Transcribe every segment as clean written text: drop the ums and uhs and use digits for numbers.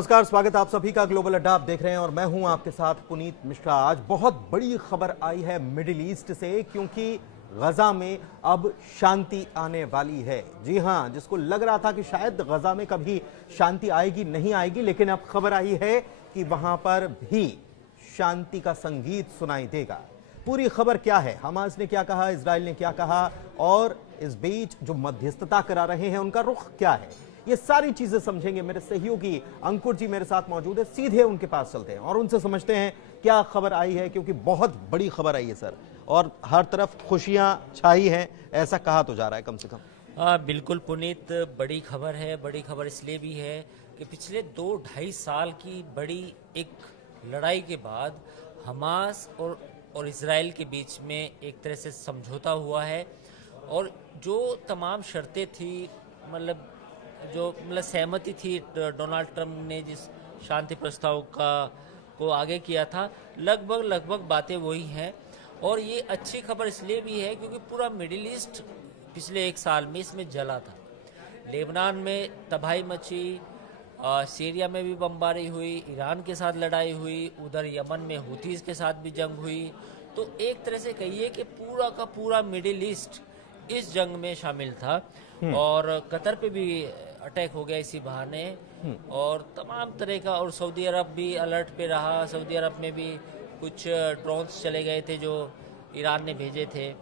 नमस्कार, स्वागत आप सभी का ग्लोबल अड्डा आप देख रहे हैं और मैं हूं आपके साथ पुनीत मिश्रा। आज बहुत बड़ी खबर आई है मिडिल ईस्ट से, क्योंकि गजा में अब शांति आने वाली है। जी हां, जिसको लग रहा था कि शायद गजा में कभी शांति आएगी नहीं आएगी, लेकिन अब खबर आई है कि वहां पर भी शांति का संगीत सुनाई देगा। पूरी खबर क्या है, हमास ने क्या कहा, इजराइल ने क्या कहा, और इस बीच जो मध्यस्थता करा रहे हैं उनका रुख क्या है, ये सारी चीजें समझेंगे। मेरे सहयोगी अंकुर जी मेरे साथ मौजूद है, सीधे उनके पास चलते हैं और उनसे समझते हैं क्या खबर आई है, क्योंकि बहुत बड़ी खबर आई है सर, और हर तरफ खुशियां छाई हैं, ऐसा कहा तो जा रहा है कम से कम। बिल्कुल पुनीत, बड़ी खबर है। बड़ी खबर इसलिए भी है कि पिछले 2-2.5 साल की बड़ी एक लड़ाई के बाद हमास और इजराइल के बीच में एक तरह से समझौता हुआ है, और जो तमाम शर्तें थी, मतलब सहमति थी, डोनाल्ड ट्रंप ने जिस शांति प्रस्ताव को आगे किया था, लगभग बातें वही हैं। और ये अच्छी खबर इसलिए भी है क्योंकि पूरा मिडिल ईस्ट पिछले 1 साल में इसमें जला था। लेबनान में तबाही मची, सीरिया में भी बमबारी हुई, ईरान के साथ लड़ाई हुई, उधर यमन में हुतीज़ के साथ भी जंग हुई। तो एक तरह से कहिए कि पूरा का पूरा मिडिल ईस्ट इस जंग में शामिल था, और कतर पे भी अटैक हो गया इसी बहाने, और तमाम तरह का। और सऊदी अरब भी अलर्ट पे रहा। सऊदी अरब में भी कुछ ड्रोन्स चले गए थे जो ईरान ने भेजे थे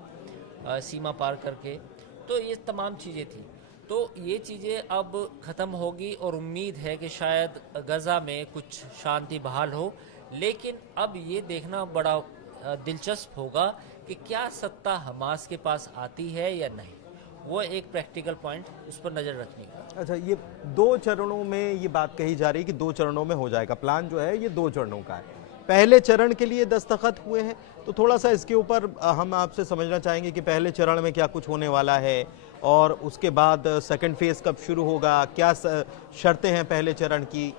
सीमा पार करके। तो ये तमाम चीज़ें थी। तो ये चीज़ें अब ख़त्म होगी और उम्मीद है कि शायद गज़ा में कुछ शांति बहाल हो। लेकिन अब ये देखना बड़ा दिलचस्प होगा कि क्या सत्ता हमास के पास आती है या नहीं। वो एक प्रैक्टिकल पॉइंट, उस पर नज़र रखने का। अच्छा, ये 2 चरणों में ये बात कही जा रही है कि 2 चरणों में हो जाएगा। प्लान जो है ये 2 चरणों का है। पहले चरण के लिए दस्तखत हुए हैं, तो थोड़ा सा इसके ऊपर हम आपसे समझना चाहेंगे कि पहले चरण में क्या कुछ होने वाला है, और उसके बाद सेकंड फेज कब शुरू होगा, क्या शर्तें हैं पहले चरण की,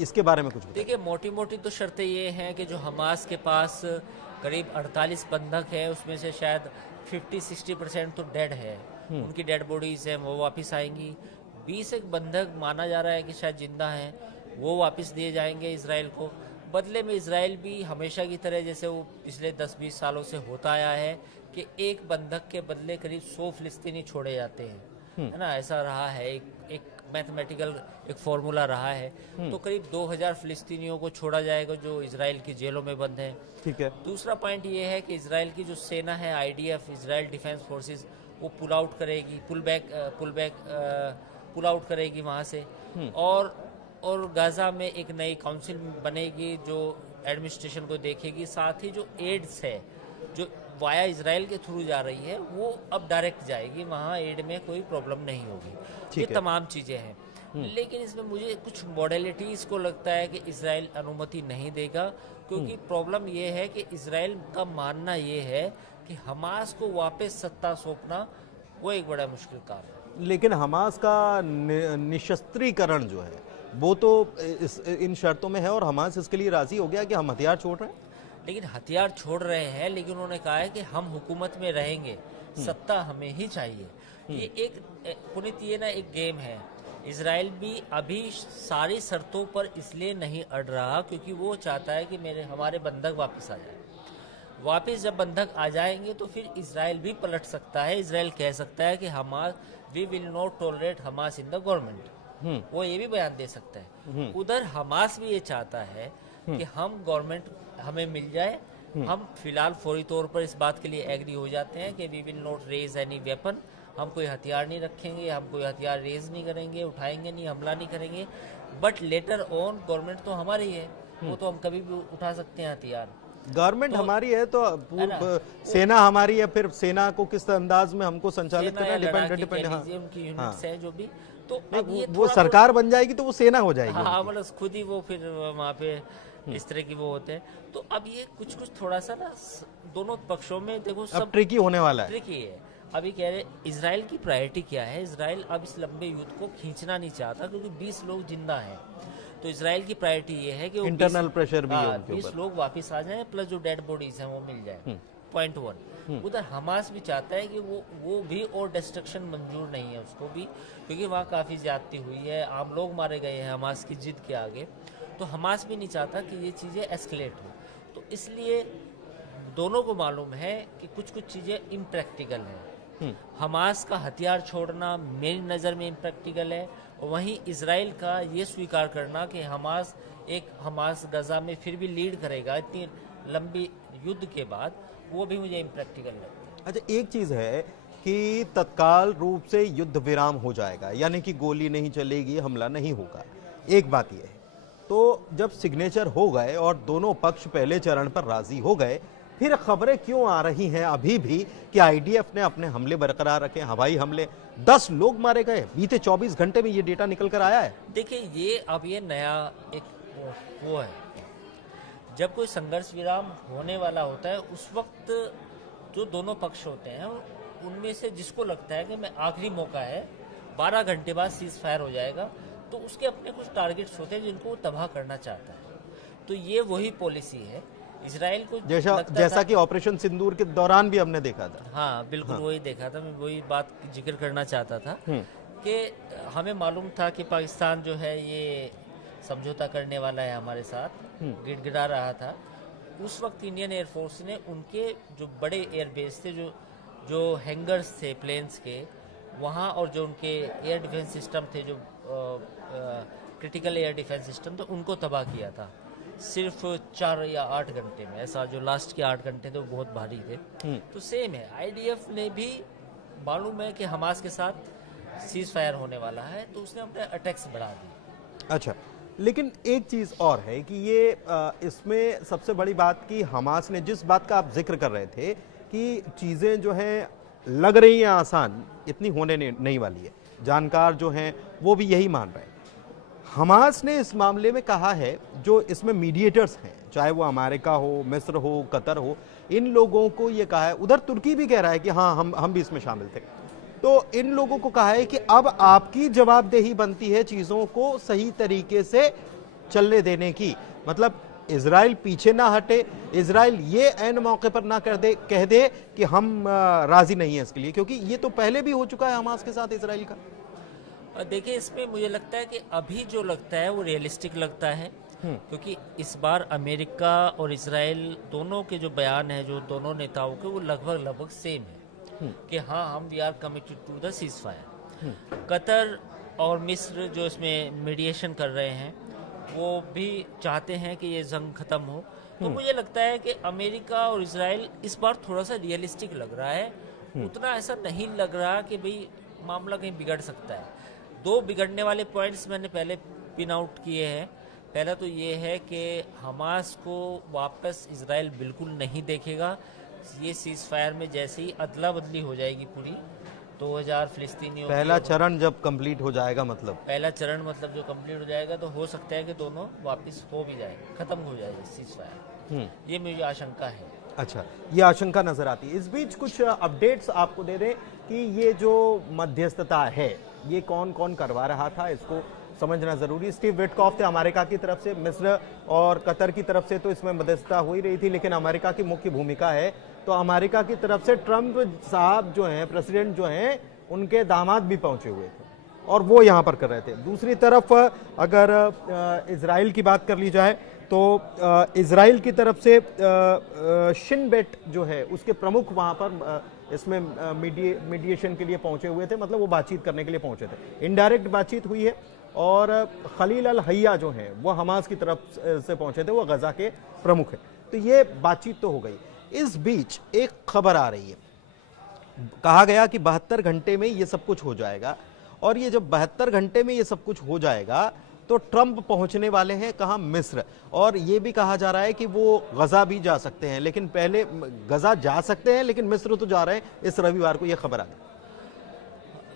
इसके बारे में कुछ बताइए। देखिए, मोटी मोटी तो शर्तें ये हैं कि जो हमास के पास करीब 48 बंधक है, उसमें से शायद 50-60% तो डेड है, उनकी डेड बॉडीज हैं, वो वापस आएंगी। 20 एक बंधक माना जा रहा है कि शायद जिंदा हैं, वो वापस दिए जाएंगे इसराइल को। बदले में इसराइल भी हमेशा की तरह, जैसे वो पिछले 10-20 सालों से होता आया है, कि एक बंधक के बदले करीब 100 फिलिस्तीनी छोड़े जाते हैं, है ना। ऐसा रहा है, एक मैथमेटिकल एक फॉर्मूला रहा है। तो करीब 2000 फिलिस्तीनियों को छोड़ा जाएगा जो इजराइल की जेलों में बंद हैं। ठीक है। दूसरा पॉइंट ये है कि इजराइल की जो सेना है, IDF, इजराइल डिफेंस फोर्सेस, वो पुल आउट करेगी, पुल आउट करेगी वहाँ से। और गाज़ा में एक नई काउंसिल बनेगी जो एडमिनिस्ट्रेशन को देखेगी। साथ ही जो एड्स है जो वाया इजराइल के थ्रू जा रही है, वो अब डायरेक्ट जाएगी वहाँ, एड में कोई प्रॉब्लम नहीं होगी। ये तमाम चीज़ें हैं। लेकिन इसमें मुझे कुछ मॉडलिटीज़ को लगता है कि इजराइल अनुमति नहीं देगा, क्योंकि प्रॉब्लम ये है कि इजराइल का मानना ये है कि हमास को वापस सत्ता सौंपना वो एक बड़ा मुश्किल कार्य है। लेकिन हमास का निशस्त्रीकरण जो है वो तो इन शर्तों में है, और हमास इसके लिए राजी हो गया कि हम हथियार छोड़ रहे हैं। लेकिन हथियार छोड़ रहे हैं, लेकिन उन्होंने कहा है कि हम हुकूमत में रहेंगे, सत्ता हमें ही चाहिए। ये एक पुनीत, ये ना एक गेम है। इजराइल भी अभी सारी शर्तों पर इसलिए नहीं अड़ रहा क्योंकि वो चाहता है कि हमारे बंधक वापस आ जाए। वापस जब बंधक आ जाएंगे तो फिर इजराइल भी पलट सकता है। इजराइल कह सकता है कि we will not tolerate Hamas in the government, वो ये भी बयान दे सकता है। उधर हमास भी ये चाहता है कि हम गवर्नमेंट हमें मिल जाए। हम फिलहाल फौरी तौर पर इस बात के लिए एग्री हो जाते हैं कि we will not raise any weapon, हम कोई हथियार नहीं रखेंगे, हम कोई हथियार रेज नहीं करेंगे, उठाएंगे नहीं, हमला नहीं करेंगे। बट लेटर ऑन गवर्नमेंट तो हमारी है, वो तो हम कभी भी उठा सकते हैं हथियार। गवर्नमेंट हमारी है तो सेना हमारी है, फिर सेना को किस अंदाज में हमको संचालित करना डिपेंड उनकी यूनिट्स है जो भी। तो अब ये वो सरकार बन जाएगी तो वो सेना हो जाएगी। हाँ, मतलब खुद ही वो फिर वहाँ पे इस तरह की वो होते हैं। तो अब ये कुछ थोड़ा सा ना दोनों पक्षों में देखो सब ट्रिकी होने वाला है। ट्रिकी है। अभी कह रहे इजराइल की प्रायोरिटी क्या है। इजराइल अब इस लंबे युद्ध को खींचना नहीं चाहता क्योंकि 20 लोग जिंदा हैं। तो इजराइल की प्रायोरिटी ये है कि इंटरनल प्रेशर भी है उनके 20 लोग वापस आ जाएं, प्लस जो डेड बॉडीज हैं वो मिल जाए। 0.1 उधर हमास भी चाहता है कि वो भी और डिस्ट्रक्शन मंजूर नहीं है उसको भी, क्योंकि वहाँ काफ़ी ज्यादती हुई है, आम लोग मारे गए हैं हमास की जिद के आगे। तो हमास भी नहीं चाहता कि ये चीज़ें एस्केलेट हो, तो इसलिए दोनों को मालूम है कि कुछ कुछ चीज़ें इम्प्रैक्टिकल हैं। हमास का हथियार छोड़ना मेरी नज़र में इम्प्रैक्टिकल है, और वहीं इसराइल का ये स्वीकार करना कि हमास गजा में फिर भी लीड करेगा इतनी लंबी युद्ध के बाद, वो भी मुझे इम्प्रैक्टिकल लगता है। अच्छा, एक चीज है कि तत्काल रूप से युद्ध विराम हो जाएगा, यानी कि गोली नहीं चलेगी, हमला नहीं होगा, एक बात यह है। तो जब सिग्नेचर हो गए और दोनों पक्ष पहले चरण पर राजी हो गए, फिर खबरें क्यों आ रही हैं अभी भी कि आईडीएफ ने अपने हमले बरकरार रखे, हवाई हमले, 10 लोग मारे गए बीते 24 घंटे में, ये डेटा निकल कर आया है। देखिए, ये नया एक वो है, जब कोई संघर्ष विराम होने वाला होता है उस वक्त जो दोनों पक्ष होते हैं उनमें से जिसको लगता है कि मैं आखिरी मौका है, 12 घंटे बाद सीज फायर हो जाएगा, तो उसके अपने कुछ टारगेट्स होते हैं जिनको वो तबाह करना चाहता है। तो ये वही पॉलिसी है इसराइल को, जैसा कि ऑपरेशन सिंदूर के दौरान भी हमने देखा था। हाँ बिल्कुल, वही देखा था, मैं वही बात जिक्र करना चाहता था कि हमें मालूम था कि पाकिस्तान जो है ये समझौता करने वाला है हमारे साथ, गिड़गिड़ा रहा था। उस वक्त इंडियन एयरफोर्स ने उनके जो बड़े एयरबेस थे, जो हैंगर्स थे प्लेन्स के वहाँ, और जो उनके एयर डिफेंस सिस्टम थे, जो क्रिटिकल एयर डिफेंस सिस्टम थे, उनको तबाह किया था सिर्फ 4 या 8 घंटे में। ऐसा जो लास्ट के 8 घंटे थे वो बहुत भारी थे। तो सेम है, आईडीएफ ने भी मालूम है कि हमास के साथ सीज फायर होने वाला है, तो उसने अपने अटैक्स बढ़ा दिए। अच्छा, लेकिन एक चीज और है कि ये इसमें सबसे बड़ी बात कि हमास ने, जिस बात का आप जिक्र कर रहे थे कि चीजें जो हैं लग रही हैं आसान, इतनी होने नहीं वाली है, जानकार जो हैं वो भी यही मान रहे हैं। हमास ने इस मामले में कहा है, जो इसमें मीडिएटर्स हैं, चाहे वो अमेरिका हो, मिस्र हो, कतर हो, इन लोगों को ये कहा है, उधर तुर्की भी कह रहा है कि हाँ हम भी इसमें शामिल थे, तो इन लोगों को कहा है कि अब आपकी जवाबदेही बनती है चीजों को सही तरीके से चलने देने की। मतलब इजराइल पीछे ना हटे, इजराइल ये ऐन मौके पर ना कह दे कि हम राजी नहीं है इसके लिए, क्योंकि ये तो पहले भी हो चुका है हमास के साथ इजराइल का। देखिए, इसमें मुझे लगता है कि अभी जो लगता है वो रियलिस्टिक लगता है, क्योंकि इस बार अमेरिका और इजराइल दोनों के जो बयान है, जो दोनों नेताओं के, वो लगभग सेम है कि हाँ, हम we are committed to the ceasefire. Qatar और मिस्र जो इसमें मीडिएशन कर रहे हैं, वो भी चाहते हैं कि ये जंग खत्म हो। तो मुझे लगता है कि अमेरिका और इजराइल इस बार थोड़ा सा रियलिस्टिक लग रहा है, उतना ऐसा नहीं लग रहा कि भाई मामला कहीं बिगड़ सकता है। 2 बिगड़ने वाले पॉइंट्स मैंने पहले पिन आउट किए हैं। पहला तो ये है कि हमास को वापस इजराइल बिल्कुल नहीं देखेगा। ये सीज फायर में जैसे ही अदला बदली हो जाएगी पूरी, 2000 फिलिस्तीनियों, पहला चरण जब कंप्लीट हो जाएगा, पहला चरण मतलब जो कंप्लीट हो जाएगा, तो हो सकता है कि दोनों वापस हो भी जाए, खत्म हो जाए सीज फायर। ये मेरी आशंका है। अच्छा, ये आशंका नजर आती है। इस बीच कुछ अपडेट्स आपको दे दें कि ये जो मध्यस्थता है, ये कौन कौन करवा रहा था, इसको समझना जरूरी। स्टीव विटकॉफ थे अमेरिका की तरफ से, मिस्र और कतर की तरफ से तो इसमें मध्यस्थता हो ही रही थी, लेकिन अमेरिका की मुख्य भूमिका है। तो अमेरिका की तरफ से ट्रंप साहब जो हैं, प्रेसिडेंट जो हैं, उनके दामाद भी पहुंचे हुए थे और वो यहां पर कर रहे थे। दूसरी तरफ अगर इजराइल की बात कर ली जाए तो इजराइल की तरफ से शिन बेट जो है उसके प्रमुख वहां पर इसमें मीडिएशन के लिए पहुंचे हुए थे, मतलब वो बातचीत करने के लिए पहुंचे थे। इनडायरेक्ट बातचीत हुई है। और खलील अल हैया जो हैं वो हमास की तरफ से पहुंचे थे, वो गजा के प्रमुख हैं। तो ये बातचीत तो हो गई। इस बीच एक खबर आ रही है, कहा गया कि 72 घंटे में ये सब कुछ हो जाएगा, और ये जब 72 घंटे में ये सब कुछ हो जाएगा तो ट्रंप पहुंचने वाले हैं कहां, मिस्र। और ये भी कहा जा रहा है कि वो गजा भी जा सकते हैं, लेकिन पहले गजा जा सकते हैं लेकिन मिस्र तो जा रहे हैं। इस रविवार को ये खबर आ गई।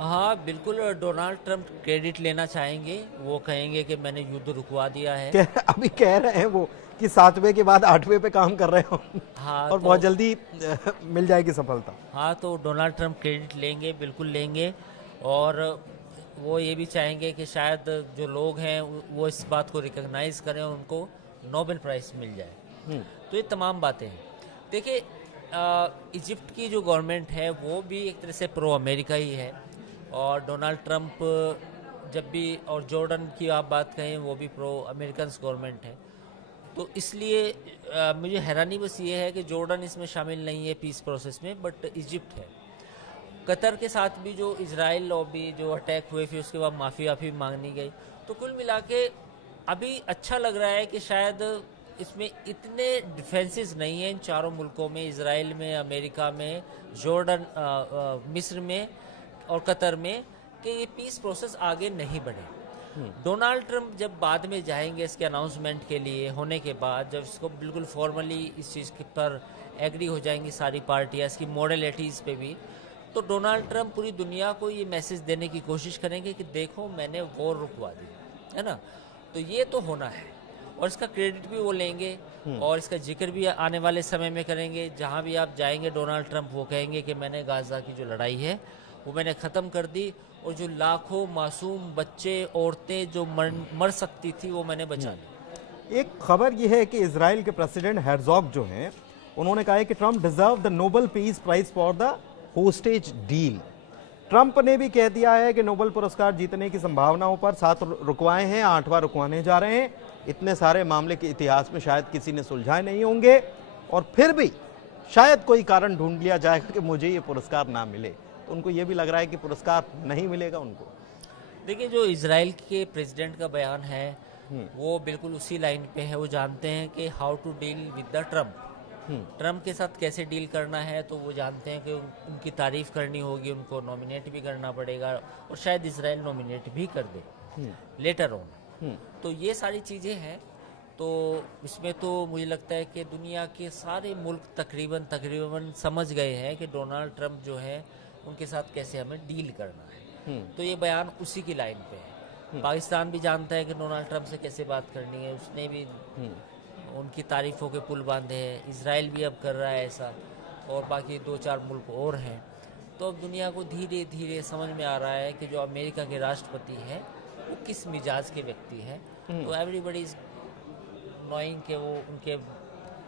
हाँ बिल्कुल, डोनाल्ड ट्रंप क्रेडिट लेना चाहेंगे, वो कहेंगे कि मैंने युद्ध रुकवा दिया है। अभी कह रहे हैं वो कि 7वें के बाद 8वें पे काम कर रहे हो। हाँ, और बहुत जल्दी मिल जाएगी सफलता। हाँ, तो डोनाल्ड ट्रंप क्रेडिट लेंगे, बिल्कुल लेंगे। और वो ये भी चाहेंगे कि शायद जो लोग हैं वो इस बात को रिकॉग्नाइज करें और उनको नोबेल प्राइज मिल जाए। तो ये तमाम बातें हैं। देखिए, इजिप्ट की जो गवर्नमेंट है वो भी एक तरह से प्रो अमेरिका ही है, और डोनाल्ड ट्रंप जब भी, और जॉर्डन की आप बात कहें वो भी प्रो अमेरिकन गवर्नमेंट है। तो इसलिए मुझे हैरानी बस ये है कि जॉर्डन इसमें शामिल नहीं है पीस प्रोसेस में, बट इजिप्ट है। कतर के साथ भी जो इजराइल लॉबी जो अटैक हुए, फिर उसके बाद माफ़ी मांगनी गई, तो कुल मिला के अभी अच्छा लग रहा है कि शायद इसमें इतने डिफेंसेस नहीं हैं इन चारों मुल्कों में, इजराइल में, अमेरिका में, जॉर्डन, मिस्र में और कतर में, कि ये पीस प्रोसेस आगे नहीं बढ़े। डोनाल्ड ट्रंप जब बाद में जाएंगे इसके अनाउंसमेंट के लिए होने के बाद, जब इसको बिल्कुल फॉर्मली इस चीज़ पर एग्री हो जाएंगी सारी पार्टियाँ इसकी मॉडलिटीज़ पे भी, तो डोनाल्ड ट्रंप पूरी दुनिया को ये मैसेज देने की कोशिश करेंगे कि देखो मैंने वॉर रुकवा दी, है ना। तो ये तो होना है, और इसका क्रेडिट भी वो लेंगे और इसका जिक्र भी आने वाले समय में करेंगे। जहाँ भी आप जाएंगे डोनाल्ड ट्रंप वो कहेंगे कि मैंने गाज़ा की जो लड़ाई है वो मैंने ख़त्म कर दी, और जो लाखों मासूम बच्चे औरतें जो मर सकती थी वो मैंने बचा ली। एक खबर यह है कि इजराइल के प्रेसिडेंट हेrzog जो हैं, उन्होंने कहा है कि Trump deserve the Nobel peace prize for the hostage deal. Trump ने भी कह दिया है कि नोबेल पुरस्कार जीतने की संभावनाओं पर 7 रुकवाए हैं, 8वां रुकवाने जा रहे हैं। इतने सारे मामले के इतिहास में शायद किसी ने सुलझाए नहीं होंगे, और फिर भी शायद कोई कारण ढूंढ लिया जाएगा कि मुझे ये पुरस्कार ना मिले। तो उनको ये भी लग रहा है कि पुरस्कार नहीं मिलेगा उनको। देखिए, जो इजराइल के प्रेसिडेंट का बयान है वो बिल्कुल उसी लाइन पे है। वो जानते हैं कि how to deal with the Trump के साथ कैसे डील करना है, तो वो जानते हैं कि उनकी तारीफ करनी होगी, उनको नॉमिनेट भी करना पड़ेगा, और शायद इजराइल नॉमिनेट भी कर दे लेटर ऑन। तो ये सारी चीज़ें हैं। तो इसमें तो मुझे लगता है कि दुनिया के सारे मुल्क तकरीबन समझ गए हैं कि डोनाल्ड ट्रंप जो है उनके साथ कैसे हमें डील करना है। तो ये बयान उसी की लाइन पे है। पाकिस्तान भी जानता है कि डोनाल्ड ट्रंप से कैसे बात करनी है, उसने भी उनकी तारीफों के पुल बांधे हैं। इजराइल भी अब कर रहा है ऐसा, और बाकी 2-4 मुल्क और हैं। तो अब दुनिया को धीरे धीरे समझ में आ रहा है कि जो अमेरिका के राष्ट्रपति हैं वो किस मिजाज के व्यक्ति हैं। तो एवरीबडी इज नोइंग कि वो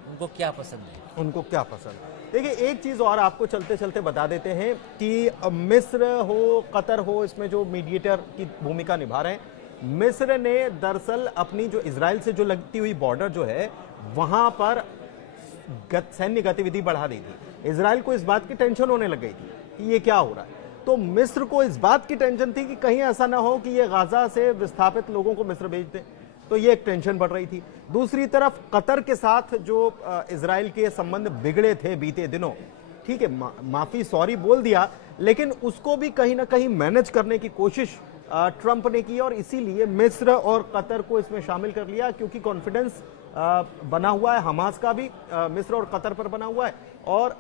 उनको क्या पसंद है, उनको क्या पसंद। देखिए, एक चीज और आपको चलते चलते बता देते हैं कि मिस्र हो, कतर हो, इसमें जो मीडिएटर की भूमिका निभा रहे हैं। मिस्र ने दरअसल अपनी जो इजराइल से जो लगती हुई बॉर्डर जो है वहां पर सैन्य गतिविधि बढ़ा दी थी। इजराइल को इस बात की टेंशन होने लग गई थी कि ये क्या हो रहा है। तो मिस्र को इस बात की टेंशन थी कि कहीं ऐसा ना हो कि ये गाजा से विस्थापित लोगों को मिस्र भेज दें, तो ये एक टेंशन बढ़ रही थी। दूसरी तरफ कतर के साथ जो इजराइल के संबंध बिगड़े थे बीते दिनों, ठीक है, माफी सॉरी बोल दिया, लेकिन उसको भी कहीं ना कहीं मैनेज करने की कोशिश ट्रंप ने की, और इसीलिए मिस्र और कतर को इसमें शामिल कर लिया, क्योंकि कॉन्फिडेंस बना हुआ है हमास का भी मिस्र और कतर पर बना हुआ है, और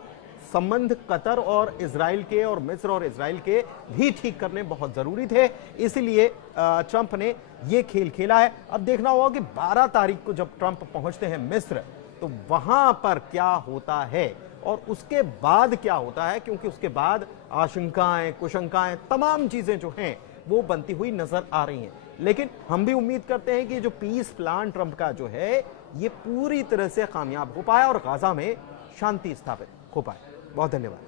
संबंध कतर और इजराइल के और मिस्र और इजराइल के भी ठीक करने बहुत जरूरी थे। इसलिए ट्रंप ने ये खेल खेला है। अब देखना होगा कि 12 तारीख को जब ट्रंप पहुंचते हैं मिस्र, तो वहां पर क्या होता है और उसके बाद क्या होता है, क्योंकि उसके बाद आशंकाएं, कुशंकाएं, तमाम चीजें जो हैं वो बनती हुई नजर आ रही हैं। लेकिन हम भी उम्मीद करते हैं कि जो पीस प्लान ट्रंप का जो है ये पूरी तरह से कामयाब हो पाए और गाजा में शांति स्थापित हो पाए। बहुत धन्यवाद।